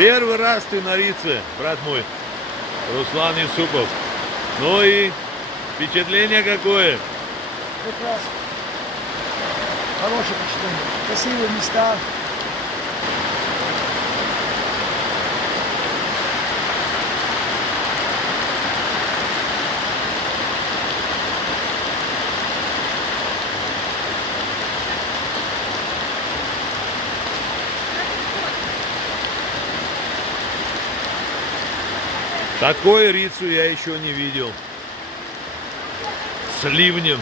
Первый раз ты на Рице, брат мой, Руслан Юсупов. Ну и впечатление какое? Прекрасно. Хорошее впечатление. Красивые места. Такой Рицу я еще не видел. С ливнем.